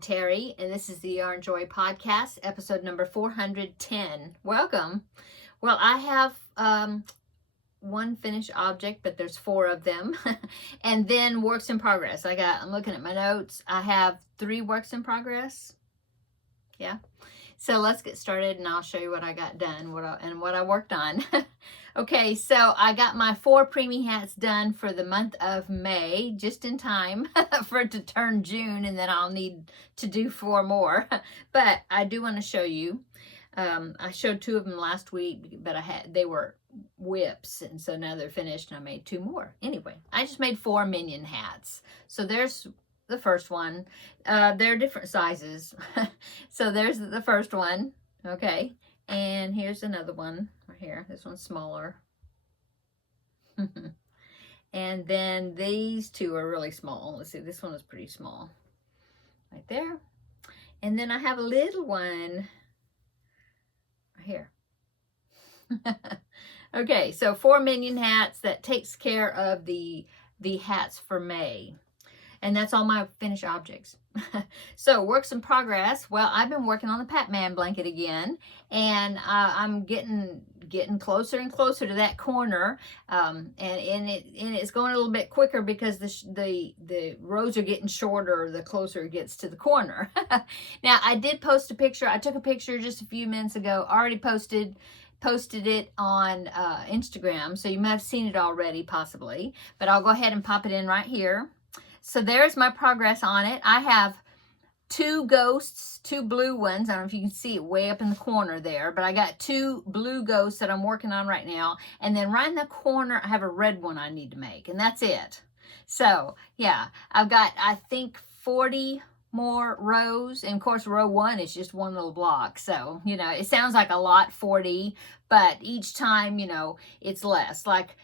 Terry, and this is the Yarn Joy Podcast, episode number 410. Welcome. Well, I have one finished object, but there's 4 of them, and then works in progress. I'm looking at my notes. I have 3 works in progress. Yeah. So let's get started, and I'll show you what I got done, what I worked on. Okay, so I got my 4 preemie hats done for the month of May, just in time for it to turn June, and then I'll need to do 4 more. But I do want to show you. I showed 2 of them last week, but they were whips, and so now they're finished, and I made 2 more. Anyway, I just made 4 minion hats. So there's the first one. They're different sizes. So there's the first one. Okay, and here's another one right here. This one's smaller. And then these 2 are really small. Let's see, this one is pretty small right there. And then I have a little one right here. Okay, so 4 minion hats. That takes care of the hats for May. And that's all my finished objects. So works in progress. Well, I've been working on the Pac-Man blanket again, and I'm getting closer and closer to that corner. And it's going a little bit quicker because the rows are getting shorter the closer it gets to the corner. Now, I did post a picture. I took a picture just a few minutes ago. Already posted it on Instagram, so you might have seen it already possibly, but I'll go ahead and pop it in right here. So there's my progress on it. I have 2 ghosts, 2 blue ones. I don't know if you can see it way up in the corner there, but I got 2 blue ghosts that I'm working on right now. And then right in the corner, I have a red one I need to make, and that's it. So yeah, I've got, I think, 40 more rows, and of course row 1 is just one little block, so you know it sounds like a lot, 40, but each time, you know, it's less. Like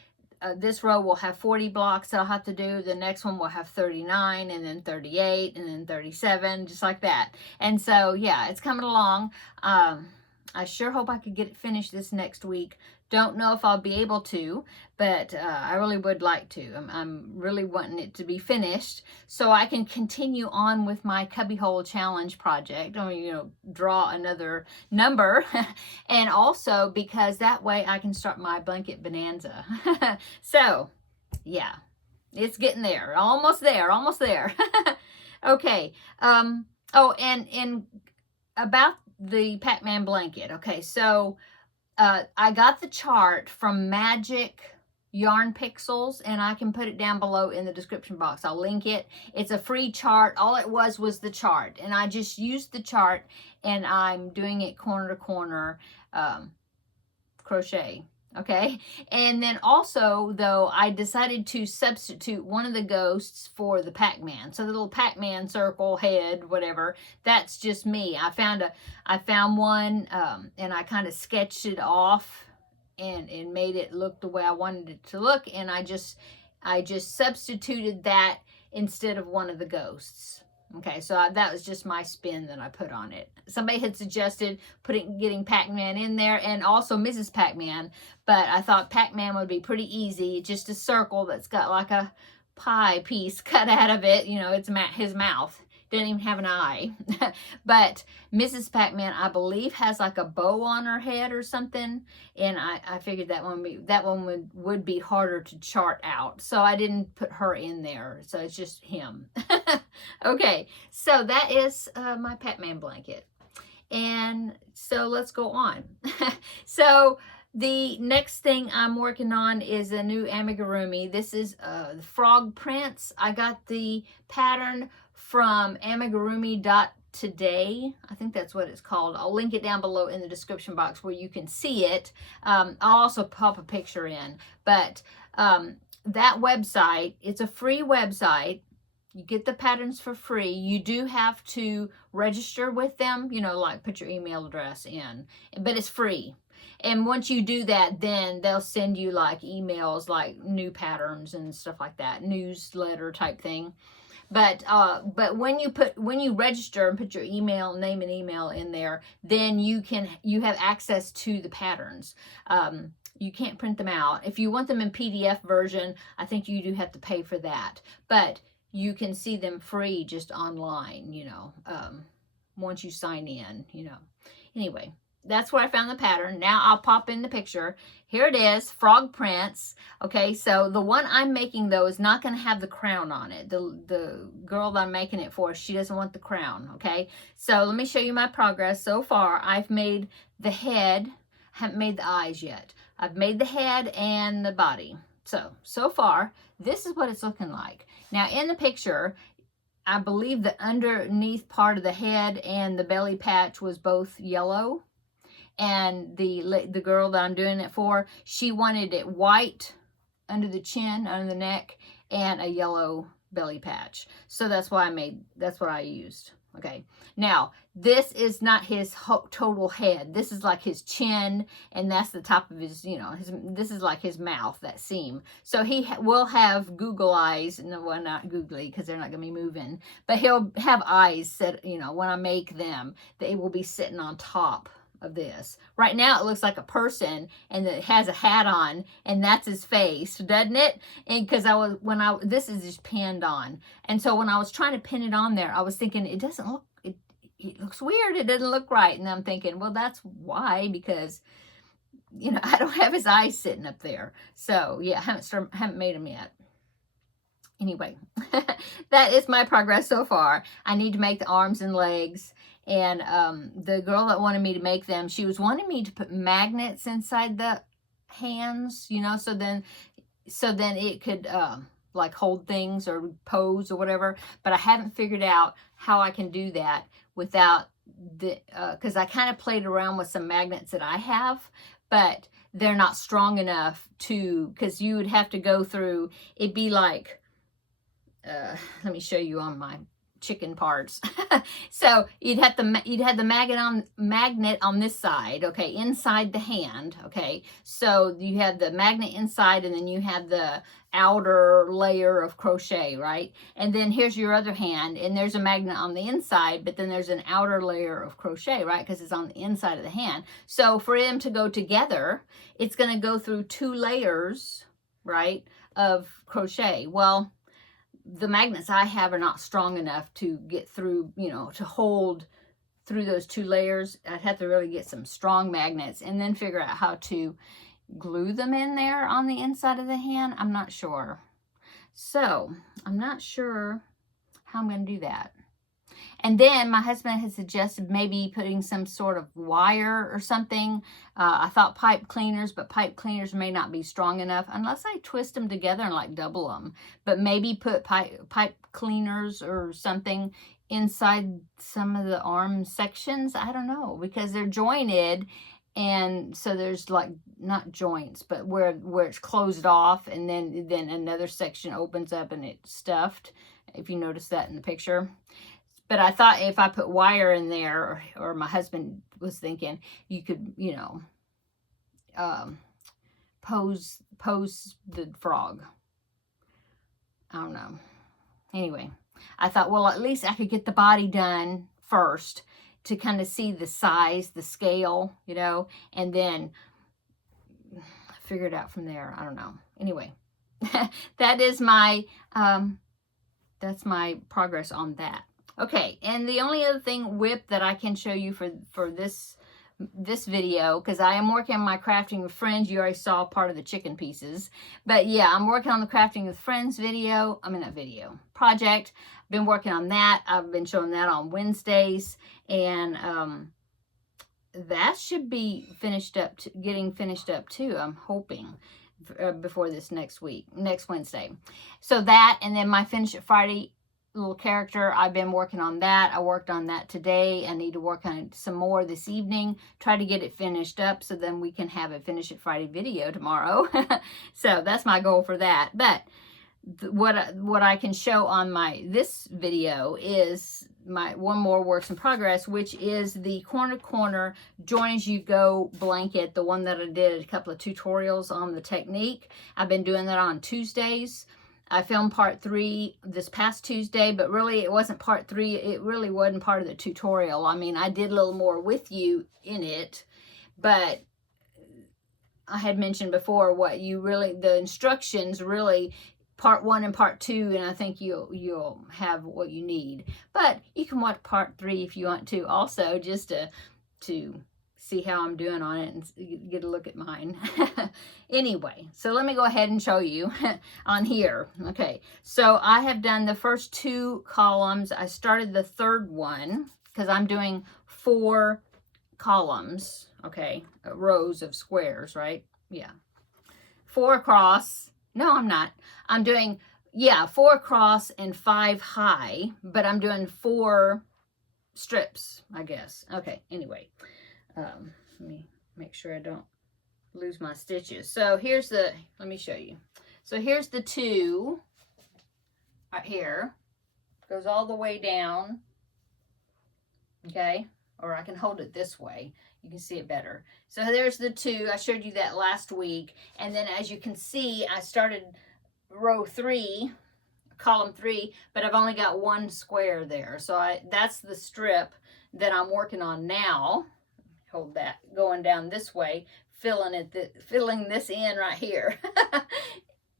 this row will have 40 blocks that I'll have to do. The next one will have 39, and then 38, and then 37, just like that. And so yeah, it's coming along. I sure hope I could get it finished this next week. Don't know if I'll be able to, but I really would like to. I'm really wanting it to be finished so I can continue on with my cubbyhole challenge project, or, you know, draw another number. And also because that way I can start my blanket bonanza. So yeah, it's getting there. Almost there. Okay. Oh, and about the Pac-Man blanket. Okay, so I got the chart from Magic Yarn Pixels, and I can put it down below in the description box. I'll link it. It's a free chart. All it was the chart, and I just used the chart, and I'm doing it corner to corner crochet. Okay, and then also, though, I decided to substitute one of the ghosts for the Pac-Man. So the little Pac-Man circle head, whatever, that's just me. I found one, and I kind of sketched it off and made it look the way I wanted it to look, and I just substituted that instead of one of the ghosts. Okay, so that was just my spin that I put on it. Somebody had suggested getting Pac-Man in there, and also Mrs. Pac-Man, but I thought Pac-Man would be pretty easy. Just a circle that's got like a pie piece cut out of it. You know, it's his mouth. Didn't even have an eye. But Mrs. Pac-Man, I believe, has like a bow on her head or something, and I figured that one would be harder to chart out, so I didn't put her in there. So it's just him. Okay, so that is my Pac-Man blanket, and so let's go on. So the next thing I'm working on is a new amigurumi. This is the frog prints. I got the pattern from amigurumi.today. I think that's what it's called. I'll link it down below in the description box where you can see it. I'll also pop a picture in. But that website, it's a free website. You get the patterns for free. You do have to register with them, you know, like put your email address in, but it's free. And once you do that, then they'll send you like emails, like new patterns and stuff like that, newsletter type thing. But when you register and put your name and email in there, then you have access to the patterns. You can't print them out. If you want them in PDF version, I think you do have to pay for that. But you can see them free just online, once you sign in, Anyway, that's where I found the pattern. Now I'll pop in the picture. Here it is, frog prints. Okay, so the one I'm making, though, is not going to have the crown on it. The girl that I'm making it for, she doesn't want the crown, okay? So let me show you my progress. So far, I've made the head. Haven't made the eyes yet. I've made the head and the body. So far, this is what it's looking like. Now, in the picture, I believe the underneath part of the head and the belly patch was both yellow. And the girl that I'm doing it for, she wanted it white under the chin, under the neck, and a yellow belly patch. So that's what I used. Okay. Now, this is not his total head. This is like his chin, and that's the top of his, this is like his mouth, that seam. So he will have Google eyes, no, well, not googly, because they're not going to be moving, but he'll have eyes set, when I make them, they will be sitting on top of this. Right now it looks like a person, and it has a hat on, and that's his face, doesn't it? And because this is just pinned on, and so when I was trying to pin it on there, I was thinking it doesn't look, it looks weird, it doesn't look right. And I'm thinking, well, that's why, because I don't have his eyes sitting up there. So yeah, I haven't made them yet. Anyway, that is my progress so far. I need to make the arms and legs. And the girl that wanted me to make them, she was wanting me to put magnets inside the hands, so then it could like hold things or pose or whatever. But I haven't figured out how I can do that without because I kind of played around with some magnets that I have, but they're not strong enough because you would have to go through, it'd be like, let me show you on my chicken parts. So you'd have the magnet on this side, okay, inside the hand, okay. So you have the magnet inside, and then you have the outer layer of crochet, right? And then here's your other hand, and there's a magnet on the inside, but then there's an outer layer of crochet, right? Because it's on the inside of the hand. So for them to go together, it's going to go through 2 layers, right, of crochet. Well, the magnets I have are not strong enough to get through, to hold through those 2 layers. I'd have to really get some strong magnets and then figure out how to glue them in there on the inside of the hand. I'm not sure. So I'm not sure how I'm going to do that. And then my husband had suggested maybe putting some sort of wire or something. I thought pipe cleaners, but pipe cleaners may not be strong enough unless I twist them together and like double them. But maybe put pipe cleaners or something inside some of the arm sections. I don't know, because they're jointed. And so there's like, not joints, but where it's closed off, and then another section opens up and it's stuffed, if you notice that in the picture. But I thought if I put wire in there, or my husband was thinking, you could, pose the frog. I don't know. Anyway, I thought, well, at least I could get the body done first to kind of see the size, the scale, and then figure it out from there. I don't know. Anyway, that is that's my progress on that. Okay, and the only other thing whip that I can show you for this video, because I am working on my Crafting with Friends. You already saw part of the chicken pieces. But yeah, I'm working on the Crafting with Friends project. Been working on that. I've been showing that on Wednesdays. And that should be getting finished up too, I'm hoping, before this next Wednesday. So that, and then my Finish It Friday little character, I've been working on that. I worked on that today. I need to work on it some more this evening, try to get it finished up so then we can have a Finish It Friday video tomorrow. So that's my goal for that. But what I can show on this video is my one more works in progress, which is the corner join as you go blanket, the one that I did a couple of tutorials on the technique. I've been doing that on Tuesdays. I filmed part 3 this past Tuesday, but really it wasn't part 3. It really wasn't part of the tutorial. I mean, I did a little more with you in it, but I had mentioned before the instructions really part 1 and part 2, and I think you'll have what you need. But you can watch part 3 if you want to also, just to see how I'm doing on it and get a look at mine. Anyway, so let me go ahead and show you on here. Okay, so I have done the first 2 columns. I started the 3rd one because I'm doing 4 columns, okay, rows of squares, right? Yeah, 4 across. No, I'm not. I'm doing, yeah, 4 across and 5 high, but I'm doing 4 strips, I guess. Okay, anyway. Let me make sure I don't lose my stitches. So here's the, let me show you. So here's the 2 right here. Goes all the way down. Okay, or I can hold it this way. You can see it better. So there's the 2. I showed you that last week. And then as you can see, I started row 3, column 3, but I've only got 1 square there. So that's the strip that I'm working on now. Hold that, going down this way, filling this in right here.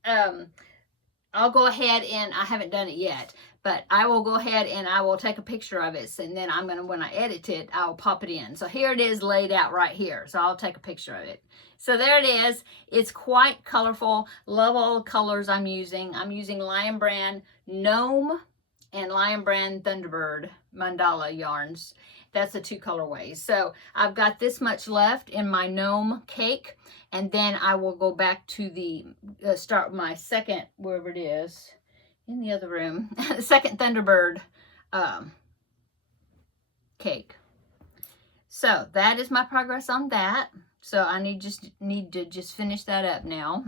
I'll go ahead and I haven't done it yet, but I will go ahead and I will take a picture of it, and then I'm gonna, when I edit it, I'll pop it in. So here it is laid out right here. So I'll take a picture of it. So there it is. It's quite colorful. Love all the colors I'm using. I'm using Lion Brand Gnome and Lion Brand Thunderbird mandala yarns. That's the 2 colorways. So I've got this much left in my gnome cake, and then I will go back to the start my second, wherever it is in the other room, second Thunderbird cake. So that is my progress on that. So I need to finish that up now.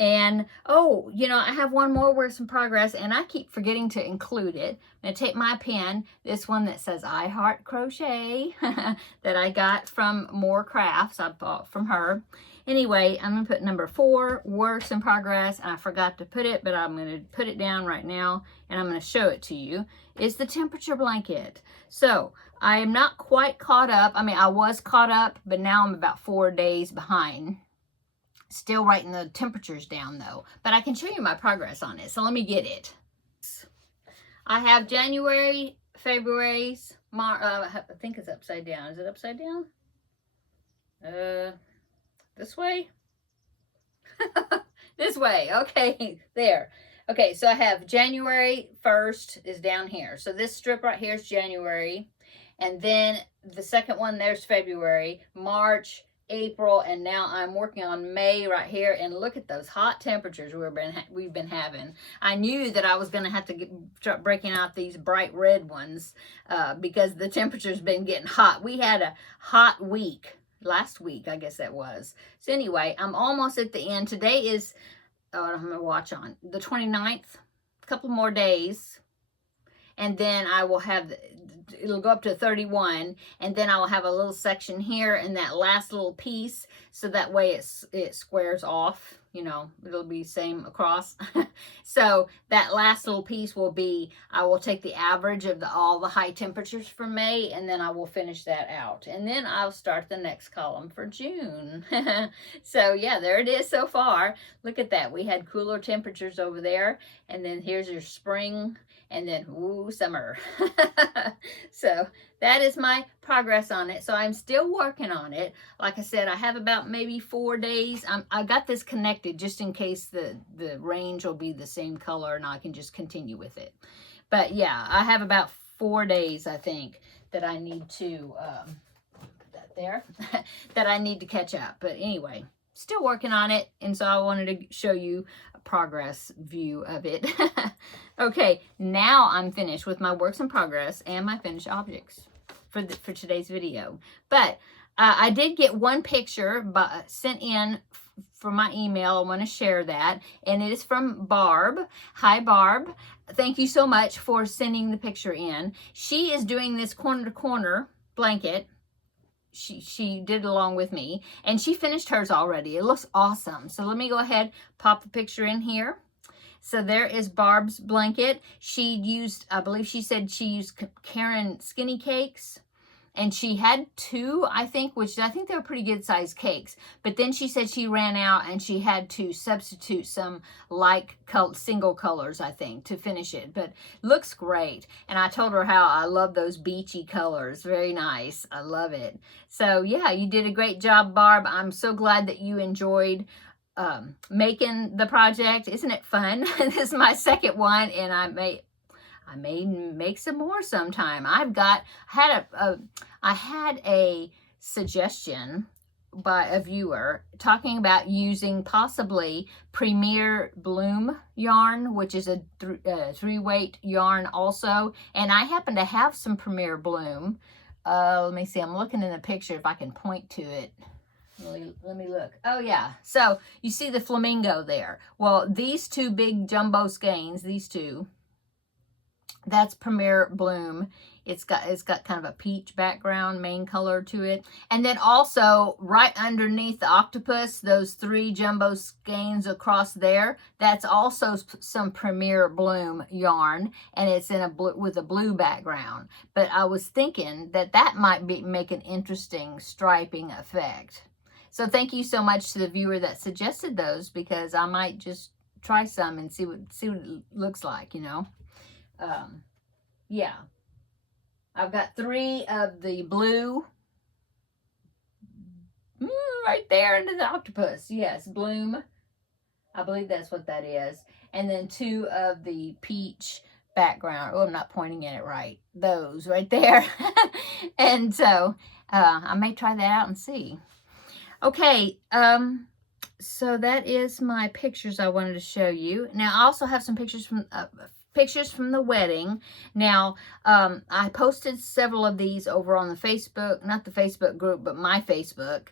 And, oh, you know, I have one more work in progress, and I keep forgetting to include it. I'm going to take my pen, this one that says I Heart Crochet, that I got from More Crafts. I bought from her. Anyway, I'm going to put number 4, works in progress, and I forgot to put it, but I'm going to put it down right now, and I'm going to show it to you. It's the temperature blanket. So I am not quite caught up. I mean, I was caught up, but now I'm about 4 days behind. Still writing the temperatures down though, but I can show you my progress on it. So let me get it. I have January, February's, I think it's upside down. Is it upside down? This way? This way. Okay, there. Okay, so I have January 1st is down here. So this strip right here is January. And then the second one, there's February, March, April, and now I'm working on May right here. And look at those hot temperatures we've been having. I knew that I was going to have to start breaking out these bright red ones because the temperature's been getting hot. We had a hot week last week, I guess that was. So anyway, I'm almost at the end. Today is, I'm going to watch on the 29th, a couple more days. And then I will have, it'll go up to 31, and then I'll have a little section here and that last little piece, so that way it squares off, you know, it'll be same across. So that last little piece will be, I will take the average of all the high temperatures for May, and then I will finish that out. And then I'll start the next column for June. So yeah, there it is so far. Look at that. We had cooler temperatures over there, and then here's your spring, and then, ooh, summer. So that is my progress on it. So I'm still working on it. Like I said, I have about maybe 4 days. I got this connected just in case the range will be the same color and I can just continue with it. But yeah, I have about 4 days, I think, that I need to, that I need to catch up. But anyway, still working on it. And so I wanted to show you a progress view of it. Okay, now I'm finished with my works in progress and my finished objects for today's video. But I did get one picture sent in for my email. I want to share that, and it is from Barb. Hi, Barb. Thank you so much for sending the picture in. She is doing this corner to corner blanket. She did it along with me, and she finished hers already. It looks awesome. So let me go ahead, pop the picture in here. So there is Barb's blanket. She used, I believe she said she used Karen Skinny Cakes. and she had two, I think, which I think they were pretty good sized cakes. But then she said she ran out and she had to substitute some single colors, I think, to finish it. But looks great. And I told her how I love those beachy colors. Very nice. I love it. So yeah, you did a great job, Barb. I'm so glad that you enjoyed making the project. Isn't it fun? This is my second one, and I may make some more sometime. I had a suggestion by a viewer talking about using possibly Premier Bloom yarn, which is a 3-weight yarn also. And I happen to have some Premier Bloom. Let me see. I'm looking in the picture if I can point to it. Let me look. Oh yeah. So you see the flamingo there. Well, these two big jumbo skeins, these two, that's Premier Bloom. It's got kind of a peach background, main color to it. And then also right underneath the octopus, those 3 jumbo skeins across there, that's also some Premier Bloom yarn, and it's in a blue, with a blue background. But I was thinking that might make an interesting striping effect. So thank you so much to the viewer that suggested those, because I might just try some and see what it looks like, you know. Yeah, I've got 3 of the blue right there into the octopus. Yes, Bloom. I believe that's what that is. And then 2 of the peach background. Oh, I'm not pointing at it right. Those right there. And so I may try that out and see. Okay, so that is my pictures I wanted to show you. Now I also have some pictures from the wedding. Now, I posted several of these over on the Facebook, not the Facebook group, but my Facebook,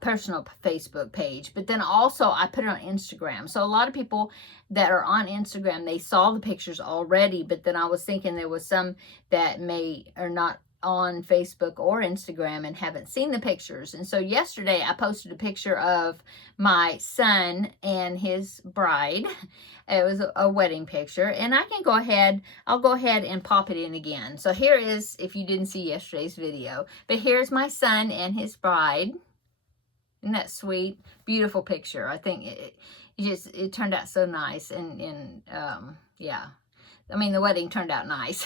personal Facebook page. But then also I put it on Instagram. So a lot of people that are on Instagram, they saw the pictures already, but then I was thinking there was some that are not on Facebook or Instagram and haven't seen the pictures. And so yesterday I posted a picture of my son and his bride. It was a wedding picture, and I'll go ahead and pop it in again. So here is, if you didn't see yesterday's video, but here's my son and his bride. Isn't that sweet? Beautiful picture. I think it turned out so nice, and yeah. I mean, the wedding turned out nice.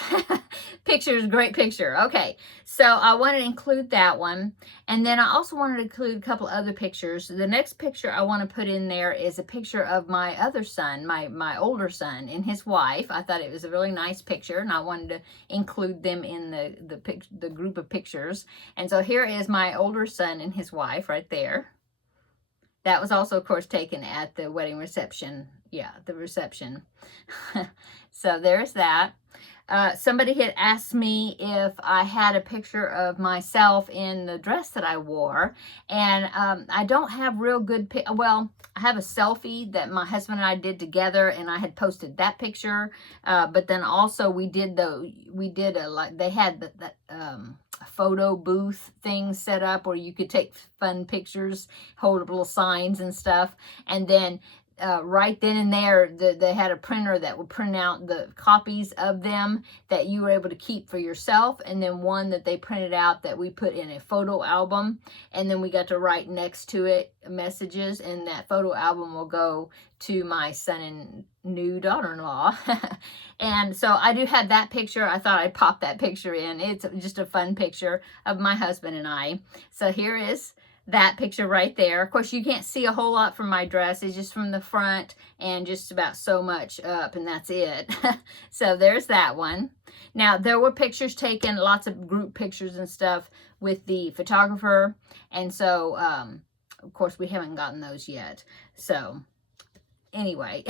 Picture's great picture. Okay, so I wanted to include that one. And then I also wanted to include a couple other pictures. The next picture I want to put in there is a picture of my other son, my older son, and his wife. I thought it was a really nice picture, and I wanted to include them in the group of pictures. And so here is my older son and his wife right there. That was also, of course, taken at the wedding reception. Yeah, the reception. So there's that. Somebody had asked me if I had a picture of myself in the dress that I wore. And I don't have real good well, I have a selfie that my husband and I did together, and I had posted that picture. But then also they had a photo booth thing set up where you could take fun pictures, hold up little signs and stuff. And then right then and there, they had a printer that would print out the copies of them that you were able to keep for yourself, and then one that they printed out that we put in a photo album, and then we got to write next to it messages, and that photo album will go to my son and new daughter-in-law. And so I do have that picture. I thought I'd pop that picture in. It's just a fun picture of my husband and I. So here is that picture right there. Of course, you can't see a whole lot from my dress. It's just from the front and just about so much up, and that's it. So there's that one. Now, there were pictures taken, lots of group pictures and stuff with the photographer. And so, of course, we haven't gotten those yet. So anyway,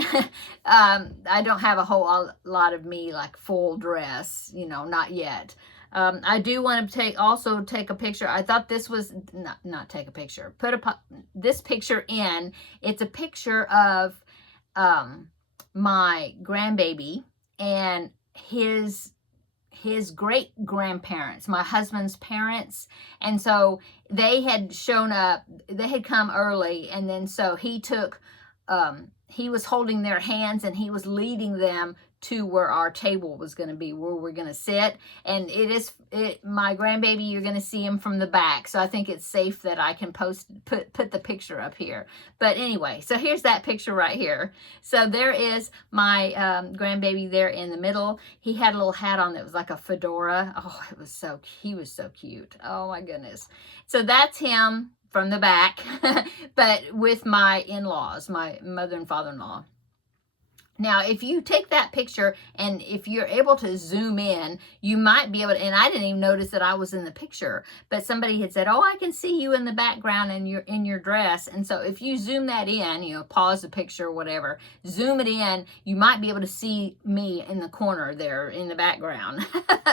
I don't have a whole lot of me like full dress, you know, not yet. I do want to also take a picture. I thought this was not take a picture. Put this picture in. It's a picture of my grandbaby and his great grandparents, my husband's parents. And so they had shown up. They had come early, and then so he took. He was holding their hands and he was leading them to where our table was going to be, where we're going to sit. And my grandbaby, you're going to see him from the back. So I think it's safe that I can put the picture up here. But anyway, so here's that picture right here. So there is my grandbaby there in the middle. He had a little hat on that was like a fedora. Oh, he was so cute. Oh my goodness. So that's him from the back, but with my in-laws, my mother and father-in-law. Now, if you take that picture and if you're able to zoom in, you might be able to, and I didn't even notice that I was in the picture, but somebody had said, oh, I can see you in the background and you're in your dress. And so if you zoom that in, you know, pause the picture or whatever, zoom it in, you might be able to see me in the corner there in the background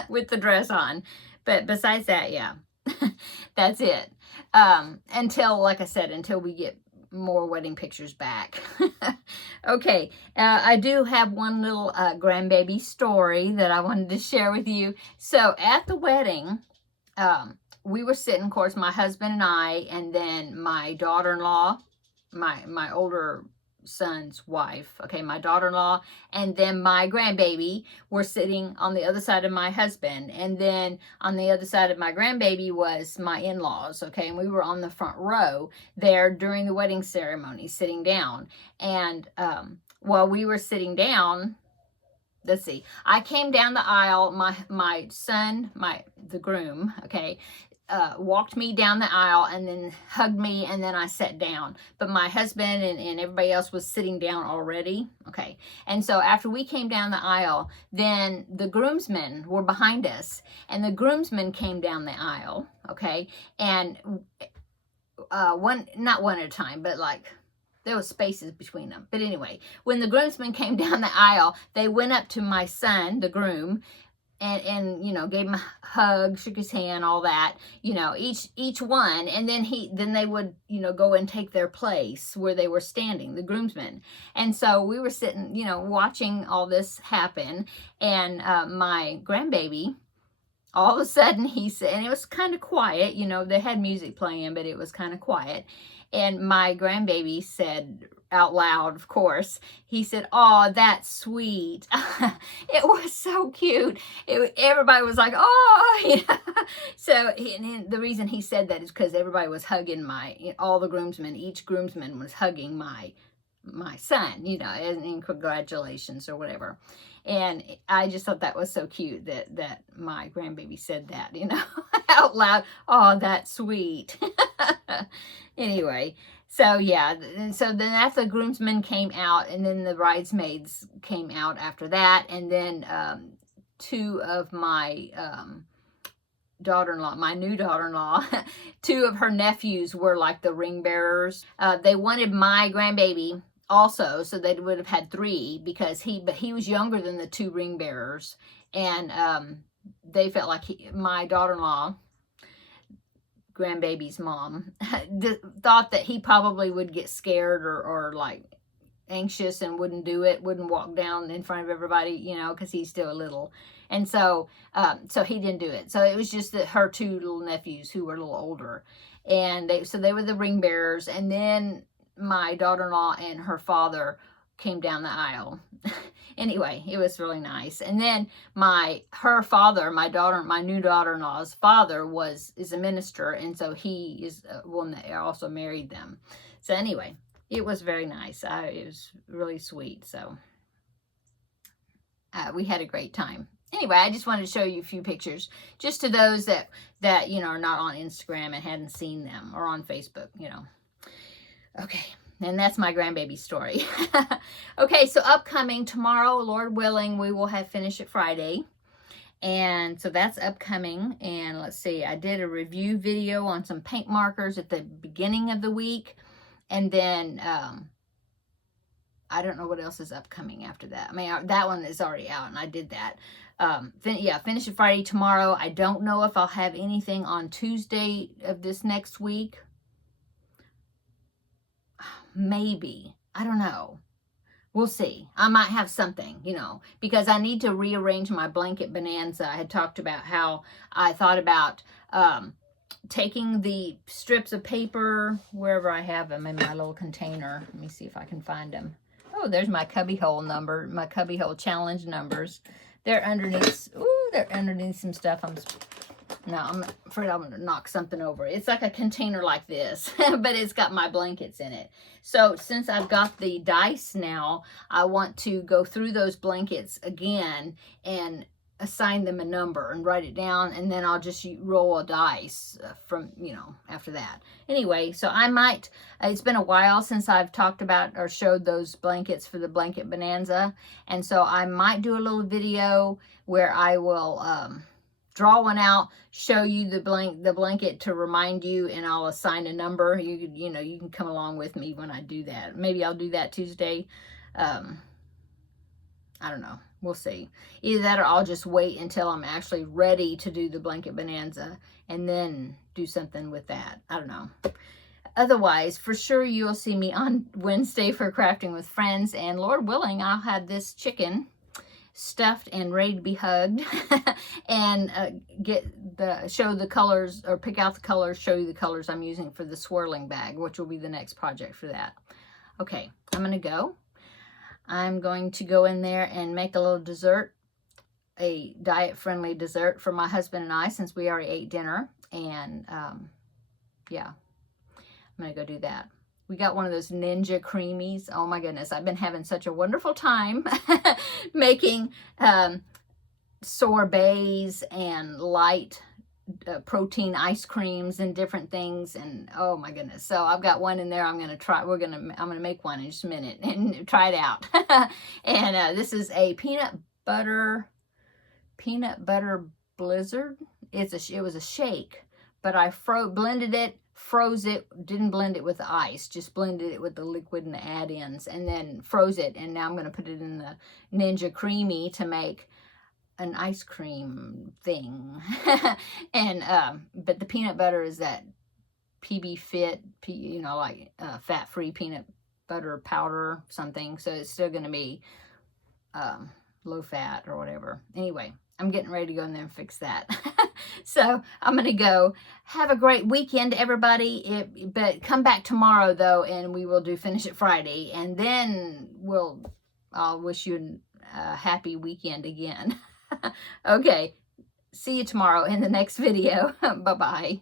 with the dress on. But besides that, yeah, that's it. Until, like I said, until we get more wedding pictures back. Okay, I do have one little grandbaby story that I wanted to share with you. So at the wedding, we were sitting, of course, my husband and I, and then my daughter-in-law, my older son's wife, okay, my daughter-in-law, and then my grandbaby were sitting on the other side of my husband, and then on the other side of my grandbaby was my in-laws, okay, and we were on the front row there during the wedding ceremony, sitting down. And while we were sitting down, let's see, I came down the aisle, my son, the groom, okay, walked me down the aisle and then hugged me, and then I sat down. But my husband and everybody else was sitting down already. Okay. And so after we came down the aisle, then the groomsmen were behind us, and the groomsmen came down the aisle. Okay. And not one at a time, but like there was spaces between them. But anyway, when the groomsmen came down the aisle, they went up to my son, the groom, and you know, gave him a hug, shook his hand, all that, you know, each one, and then they would, you know, go and take their place where they were standing, the groomsmen. And so we were sitting, you know, watching all this happen, and my grandbaby, all of a sudden he said, and it was kind of quiet, you know, they had music playing, but it was kind of quiet, and my grandbaby said out loud, of course, he said, oh, that's sweet. It was so cute. Everybody was like, oh, you know? So and the reason he said that is because everybody was hugging all the groomsmen, each groomsman was hugging my son, you know, and congratulations or whatever. And I just thought that was so cute that my grandbaby said that, you know, out loud. Oh, that's sweet. Anyway, so yeah, and so then after the groomsmen came out, and then the bridesmaids came out after that, and then two of my daughter-in-law, my new daughter-in-law, two of her nephews were like the ring bearers. They wanted my grandbaby also, so they would have had three, because he was younger than the two ring bearers, and they felt like my daughter-in-law, grandbaby's mom, thought that he probably would get scared or like anxious and wouldn't walk down in front of everybody, you know, because he's still little. And so he didn't do it. So it was just her two little nephews who were a little older, and they were the ring bearers. And then my daughter-in-law and her father came down the aisle. Anyway, it was really nice. And then her father, my new daughter-in-law's father is a minister, and so he is one that also married them. So anyway, it was very nice. It was really sweet. So we had a great time. Anyway, I just wanted to show you a few pictures, just to those that you know, are not on Instagram and hadn't seen them, or on Facebook, you know. Okay. And that's my grandbaby story. Okay, so upcoming tomorrow, Lord willing, we will have Finish It Friday. And so that's upcoming. And let's see, I did a review video on some paint markers at the beginning of the week. And then I don't know what else is upcoming after that. I mean, that one is already out, and I did that. Finish It Friday tomorrow. I don't know if I'll have anything on Tuesday of this next week. Maybe. I don't know. We'll see. I might have something, you know, because I need to rearrange my blanket bonanza. I had talked about how I thought about taking the strips of paper, wherever I have them in my little container. Let me see if I can find them. Oh, there's my cubbyhole number, my cubbyhole challenge numbers. They're underneath, ooh, they're underneath some stuff. I'm afraid I'm going to knock something over. It's like a container like this, but it's got my blankets in it. So since I've got the dice now, I want to go through those blankets again and assign them a number and write it down, and then I'll just roll a dice from, you know, after that. Anyway, so I might, it's been a while since I've talked about or showed those blankets for the blanket bonanza, and so I might do a little video where I will draw one out, show you the blanket to remind you, and I'll assign a number. You know, you can come along with me when I do that. Maybe I'll do that Tuesday. I don't know. We'll see. Either that or I'll just wait until I'm actually ready to do the blanket bonanza and then do something with that. I don't know. Otherwise, for sure, you'll see me on Wednesday for Crafting with Friends. And Lord willing, I'll have this chicken stuffed and ready to be hugged and show the colors, or pick out the colors, show you the colors I'm using for the swirling bag, which will be the next project for that. Okay, I'm going to go. I'm going to go in there and make a little dessert, a diet-friendly dessert for my husband and I, since we already ate dinner. And yeah, I'm going to go do that. We got one of those Ninja Creamies. Oh my goodness, I've been having such a wonderful time making sorbets and light protein ice creams and different things, and oh my goodness. So I've got one in there. I'm gonna try. I'm gonna make one in just a minute and try it out. And this is a peanut butter blizzard. It was a shake, but I blended it, froze it, didn't blend it with the ice, just blended it with the liquid and the add-ins, and then froze it. And now I'm gonna put it in the Ninja Creamy to make an ice cream thing. And but the peanut butter is that PB Fit, you know, like fat-free peanut butter powder something, so it's still going to be low fat or whatever. Anyway, I'm getting ready to go in there and fix that. So I'm going to go. Have a great weekend, everybody. But come back tomorrow, though, and we will do Finish It Friday, and then I'll wish you a happy weekend again. Okay, see you tomorrow in the next video. Bye-bye.